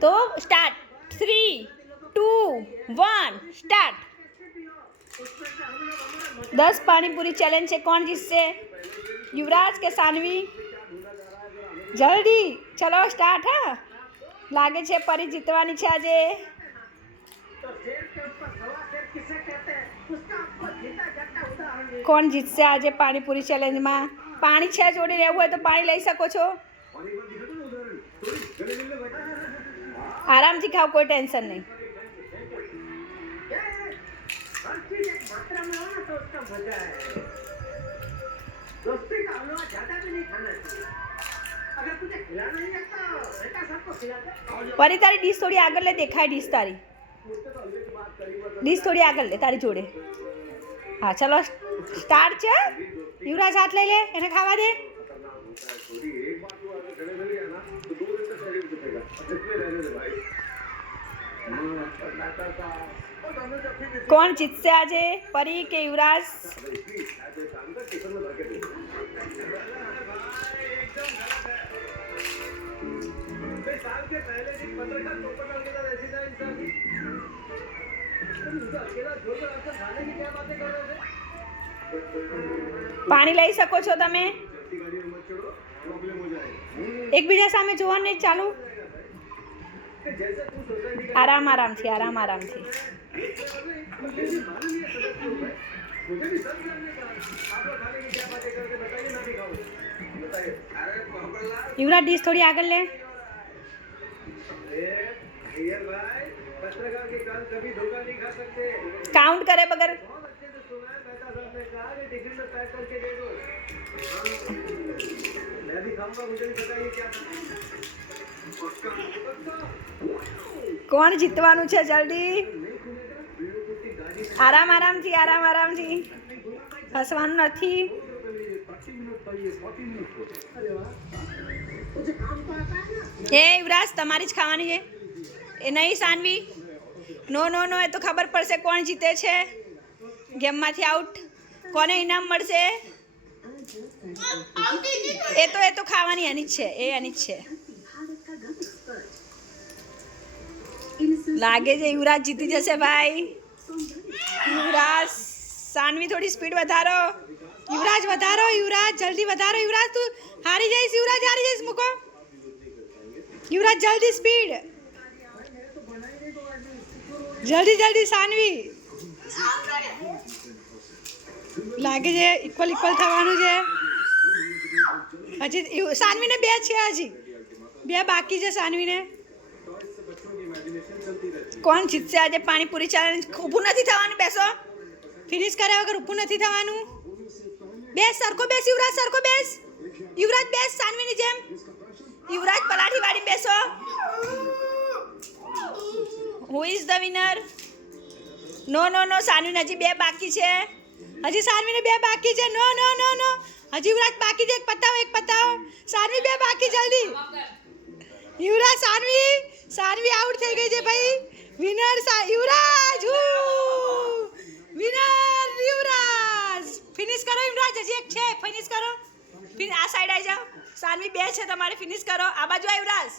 तो start 3, 2, 1 start. 10 panipuri challenge है, कौन जीतશે? युवराज के सानवी? जल्दी चलो स्टार्ट। हाँ लागे छे परी जीतवानी छे आजे। कोण जीतશે આજે પાણીપુરી ચેલેન્જમાં? પાણી છે જોડે રહેવું હોય તો પાણી લઈ શકો છો, આરામથી ખાઓ, કોઈ ટેન્શન નહીં। परी तारी डिश थोड़ी आगे ले, देखाय डिश तारी, डिश थोड़ी आगे ले तारी जोड़े। हाँ चलो स्टार्ट छे। युवराज हाथ ले ले, एने खावा दे। कौन जीतશે આજે, परी के युवराज? પાણી લઈ શકો છો તમે, એકબીજા સામે જોવાનું નહીં, ચાલુ આરામ આરામથી, આરામ આરામથી। युवराज डिश थोड़ी आगे ले। काउंट करे बगैर કોણ જીતવાનું છે? જલ્દી આરામ આરામથી, આરામ આરામથી, હસવાનું નથી। એ યુવરાજ તમારી જ ખાવાની છે, એ નહીં સાનવી? નો નો નો, એ તો ખબર પડશે કોણ જીતે છે, ગેમમાંથી આઉટ, કોને ઇનામ મળશે? એ તો ખાવાની એની જ છે, એ એની જ છે। લાગે છે યુવરાજ જીતી જશે ભાઈ। युवराज, सानवी थोड़ी स्पीड વધારો, युवराज વધારો, युवराज जल्दी વધારો, युवराज तू हारी जाइस, युवराज हारी जाइस, मुको युवराज जल्दी स्पीड, जल्दी जल्दी सानवी। लागे છે ઇક્વલ ઇક્વલ થવાનું છે, હજી સાનવીને 2 છે, હજી 2 બાકી છે સાનવીને। કોણ જીતશે આજે પાણીપુરી ચેલેન્જ? ઊભું નથી થવાનું, બેસો, ફિનિશ કર્યા વગર ઊભું નથી થવાનું। બેસ, સરખો બેસ યુવરાજ, સરખો બેસ યુવરાજ, બેસ સાનવીની જેમ। યુવરાજ પલાઠી વાળી બેસો। Who is the winner? No no no, સાનવીને હજી 2 બાકી છે, હજી સાનવીને 2 બાકી છે। નો નો નો નો, હજી યુવરાજ બાકી છે, એક પતાવો, એક પતાવો, સાનવી 2 બાકી, જલ્દી યુવરાજ। સાનવી, સાનવી આઉટ થઈ ગઈ છે ભાઈ। વિનર युवराज, विनर युवराज। फिनिश करो युवराज, हजी एक छे, फिनिश करो, फिर आ साइड आई जाओ, सानवी 2 છે તમારે, फिनिश करो, आ बाजू आ युवराज।